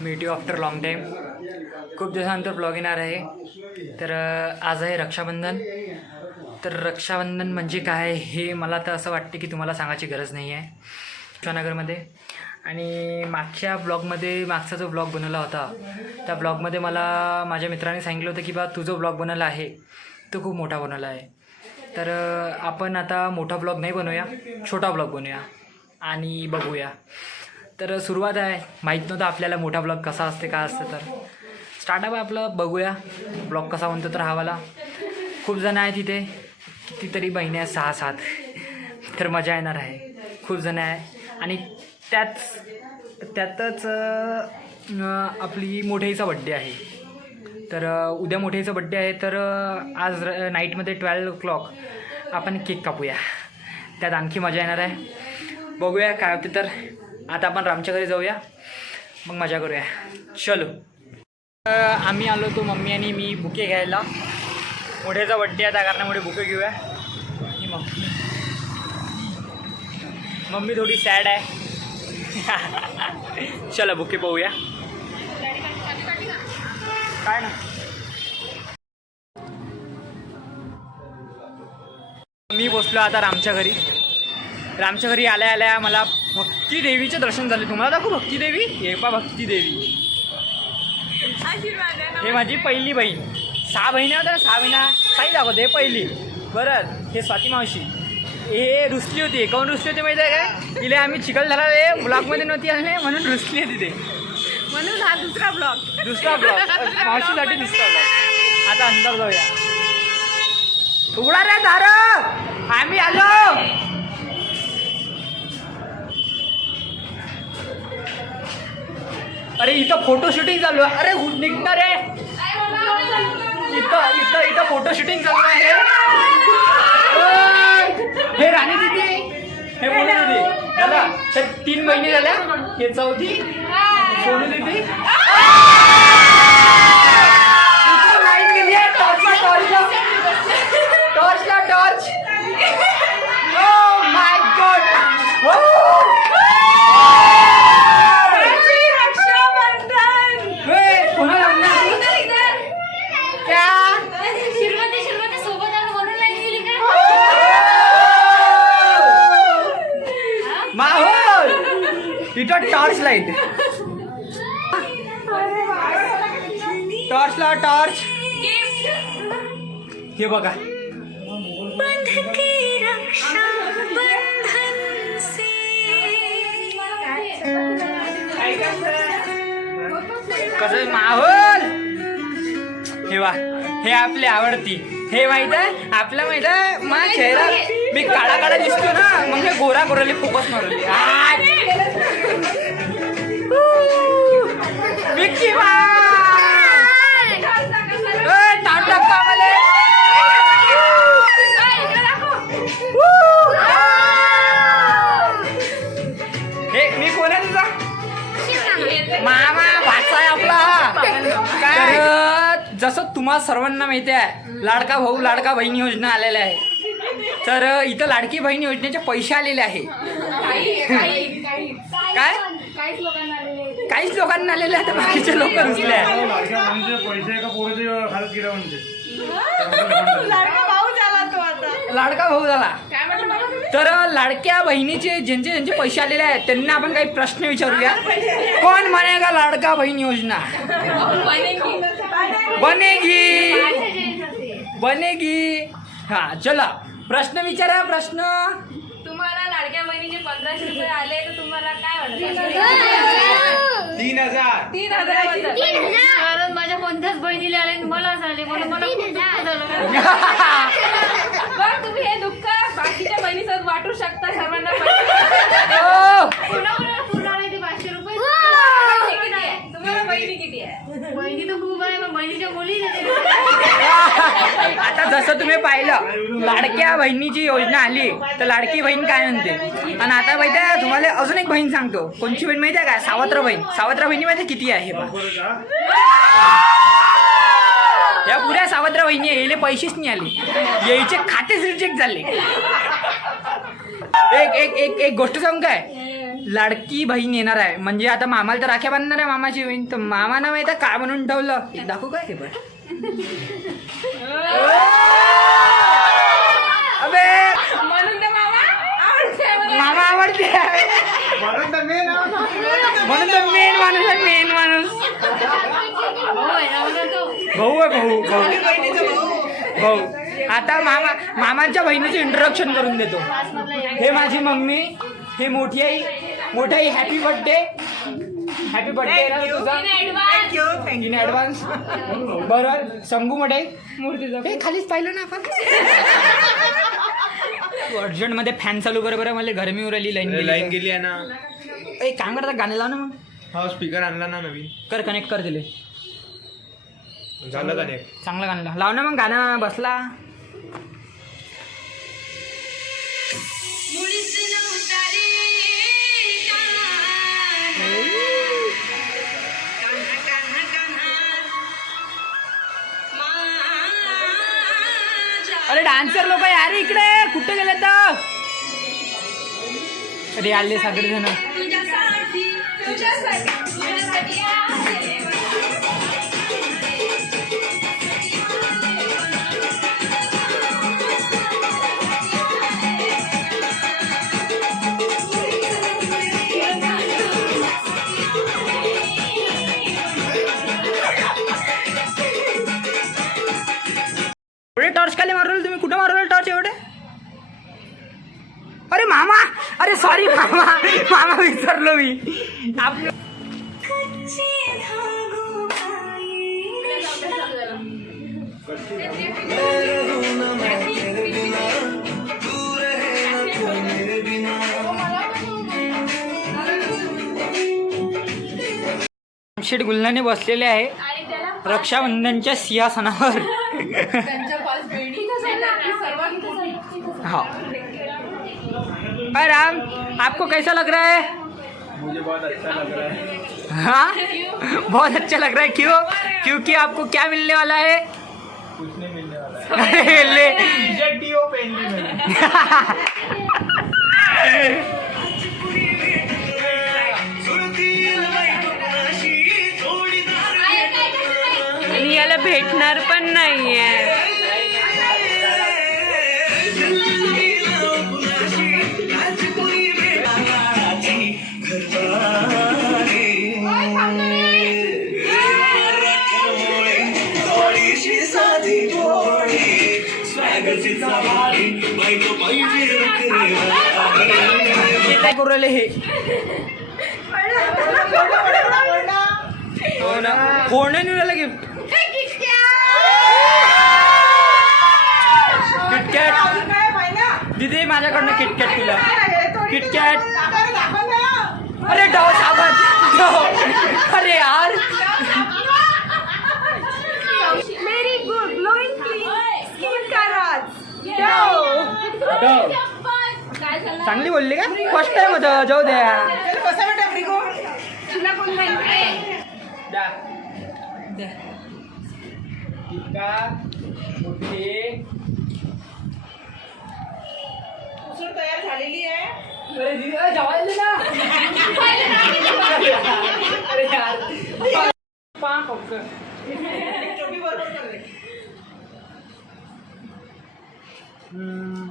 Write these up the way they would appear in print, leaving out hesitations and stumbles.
Meet you after long time. खूप दिवसानंतर blog येणार आहे. तर आज आहे रक्षाबंधन. तर रक्षाबंधन म्हणजे काय हे मला तर असं वाटते की तुम्हाला सांगायची गरज नाही आहे. शिवानगरमध्ये आणि मागच्या ब्लॉगमध्ये मागचा जो ब्लॉग बनवला होता त्या ब्लॉगमध्ये मला माझ्या मित्राने सांगितलं होतं की बा तू जो ब्लॉग बनवला आहे तो खूप मोठा बनवला आहे. तर आपण आता मोठा ब्लॉग नाही बनवूया, छोटा ब्लॉग बनवूया आणि बघूया. तर सुरुवात आहे. माहीत नव्हतं आपल्याला मोठा ब्लॉग कसा असते का असते. तर स्टार्टअप आहे आपलं, बघूया ब्लॉग कसा बनतो. तर हवाला खूप जण आहे तिथे, कितीतरी बहिणी आहेत, 6-7. तर मजा येणार आहे. खूप जण आहे आणि त्यातच आपली मोठ्याईचा बड्डे आहे. तर उद्या मोठ्याईचा बड्डे आहे. तर आज नाईटमध्ये 12 o'clock आपण केक कापूया. त्यात आणखी मजा येणार आहे. बघूया काय होते. तर आता आपण रामच्या घरी जाऊया, मग मजा करूया. चलो. आम्ही आलो तो मम्मी आणि मी बुके घ्यायला. मोठ्याचा बड्डे आहे त्या कारणामुळे बुके घेऊया. ही मम्मी थोडी सॅड आहे. चला बुके पाहूया. काय ना मी बसलो आता रामच्या घरी. रामच्या घरी आल्या आल्या मला भक्ती देवीचे दर्शन झाले. तुम्हाला दाखवू भक्ती देवी. हे पा भक्ती देवी. हे माझी पहिली बहीण. 6 बहिणी होत्या ना, 6 बहिणा काही दाखवते. हे पहिली. बरं, हे स्वाती मावशी. हे रुसली होती. काऊन रुसली होती माहिती आहे काय? तिला आम्ही चिखलदरा ब्लॉगमध्ये नव्हती आले म्हणून रुसली होती ते. म्हणून हा दुसरा ब्लॉग मावशीसाठी दुसरा ब्लॉग. आता अंदर जाऊया. उघडा रे दार, आम्ही आलो. अरे इथं फोटो शूटिंग चालू आहे. अरे निघणार आहे. इथं फोटो शूटिंग चालू आहे. हे राणी दिदी, हे मोठी दिदी दादा. 3 बहिणी झाल्या. हे चौथी सोनू दिदी. लाईट गेली आहे. टॉर्चला टॉर्च. Oh my God. इथं टॉर्च लाईट. टॉर्चला टॉर्च. हे बघा. कसं माहोल. हे वा, हे आपली आवडती. हे माहित आहे आपल्या, माहित आहे माझ्या चेहरा मी काळा काळा दिसतो ना, मग मी गोरा गोराले फोकस मारली. विक्की हे मी कोण आहे तुझा मामा भाचा आहे आपला. तर जसं तुम्हाला सर्वांना माहिती आहे लाडका भाऊ लाडका बहीण योजना आलेल्या आहे. तर इथं लाडकी बहीण योजनेचे पैसे आलेले आहे. काय काहीच लोकांना आलेले आहेत. बाकीचे लोक रुसले आहेत. लाडका भाऊ झाला. तर लाडक्या बहिणीचे ज्यांचे पैसे आलेले आहेत त्यांना आपण काही प्रश्न विचारूया. कोण बनेगा लाडका बहीण योजना? बनेगी. हा चला प्रश्न विचारा. प्रश्न. तुम्हाला लाडक्या बहिणीचे 1500 रुपये आले तर तुम्हाला काय वाटतं? 3000. कारण माझ्या कोणत्याच बहिणीला आले मला झाले म्हणून मला खूप दुःख झालं. बरं, तुम्ही हे दुःख बाकीच्या बहिणीसोबत वाटू शकता सर्वांना. पूर्ण आले ते 500 रुपये. तुम्हाला बहिणी किती आहे? बहिणी तर खूप आहे, पण बहिणीच्या मुली. आता जसं तुम्ही पाहिलं लाडक्या बहिणीची योजना आली तर लाडकी बहीण काय म्हणते. आणि आता माहिती आहे तुम्हाला अजून एक बहीण सांगतो. कोणची बहीण माहिती आहे का? सावत्र बहीण. सावत्र बहिणीमध्ये किती आहे बा? या पुऱ्या सावत्र बहिणी यायले पैसेच नाही आले. यायचे खातेच रिजेक्ट झाले. एक गोष्ट सांगू काय. लाडकी बहीण येणार आहे. म्हणजे आता मामाला तर राख्या बांधणार आहे मामाची बहीण. तर मामानं माहिती काय म्हणून ठेवलं एक दाखवू काय हे बघ. अबे म्हणून तर मामा आवडते मला. मामा आवडते म्हणून तर मेन माणूस आहे. मेन माणूस भाऊ आहे. भाऊ आता मामाच्या बहिणीचं इंट्रोडक्शन करून देतो. हे माझी मम्मी, हे मोठी आई हॅपी बर्थडे ना तुझा इन ॲडव्हान्स. बरं संगू मोठे हे खालीच पाहिलं ना आपण. अर्जंटमध्ये फॅन चालू कर बरं. मला गरमीवर आली लाईन गेली आहे ना. एक काम करता गाणं लाव ना मग. हा स्पीकर आणला ना नवीन. कर कनेक्ट कर दिले. झालं का नाही? चांगलं गाणं लाव ना मग. गाणं बसला. अरे डान्सर लोक यार इकडे कुठे गेले तर. अरे आले सगळेजण. एवढे टॉर्च खाली मारवले तुम्ही. कुठे मारवले टॉर्च एवढे. अरे मामा, अरे सॉरी मामा विसरलो मी. आपलं शेठ गुल्हाने बसलेले आहे रक्षाबंधनच्या सिंहासनावर. हाँ राम, आपको कैसा लग रहा है? मुझे बहुत अच्छा लग रहा है. हाँ बहुत अच्छा लग रहा है. क्यों? क्योंकि आपको क्या मिलने वाला है? कुछ नहीं मिलने वाला है. अरे ले जेटीओ पहन ली मैंने. आणि याला भेटणार पण नाहीये. काय करू राहिले हे. हो ना फोन नाही राहिला गिफ्ट. किटकॅट दीदी माझ्याकडनं किटकॅट तुला. किटकॅट. अरे डॉ साबण. अरे यार व्हेरी गुड ग्लोइंग स्किन का राज. चांगली बोलली का. फर्स्ट टाइम होतं. जाऊ द्या. तुला कोण माहिती. तयार झालेली आहे. अरे दीदी जेवायला दे ना. अरे यार टोपी बरोबर कर दे.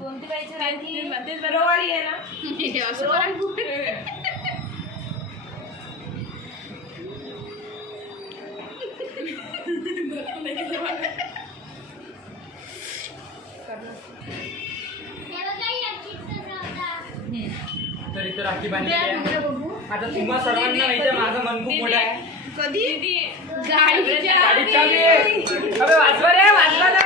कोणती पाहिजे राखी? बरोबरी आहे ना. तर इथं राखी बांधलेली आहे. आता तुम्हा सर्वांना माहिती आहे माझं मन खूप मोठं आहे. कधी गाडीच्या गाडी चालली आहे. अबे वाचवा रे, वाचवा ना.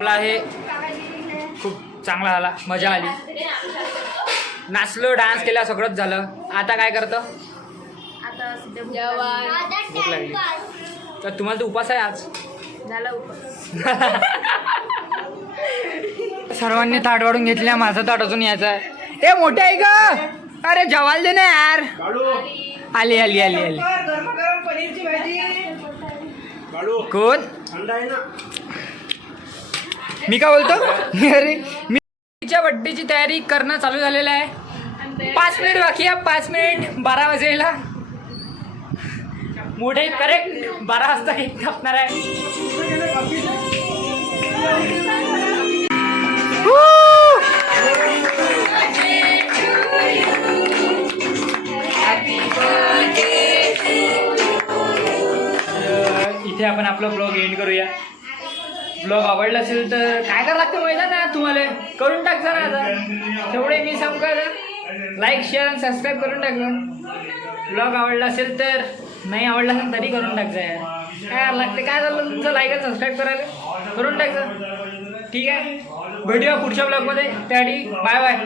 आपला हे खूप चांगला झाला. मजा आली. नाचलो, डान्स केला, सगळंच झालं. आता काय करतो. आता सध्या भूक लागली. तर तुम्हाला तर उपास आहे आज. झाला उपास. सर्वांनी ताट वाढून घेतल्या. माझं ताट अजून यायचं आहे. ए मोठे आहे का. अरे जवाल दे ना यार. आली आली आली आली. गरम पनीरची भाजी. कोण. थंड आहे ना. मी काय बोलतो अरे मी तिच्या बड्डेची तयारी करणं चालू झालेलं आहे. 5 मिनिट बाकी आहे. 5 मिनिट 12 वाजेला मोठे करेक्ट 12 वाजता केक कापणार आहे. इथे आपण आपला ब्लॉग एंड करूया. ब्लॉग आवडला असेल तर काय करावं लागतं माहिती आहे ना तुम्हाला, करून टाक जरा आता तेवढे मी सांगू का, लाईक शेअर आणि सबस्क्राईब करून टाक. ब्लॉग आवडला असेल तर, नाही आवडला असेल तरी करून टाक जा यार. काय लागते, काय झालं तुमचं लाईक आणि सबस्क्राईब करायला, करून टाक जा. ठीक आहे, भेटूया पुढच्या ब्लॉगमध्ये. त्यासाठी बाय बाय.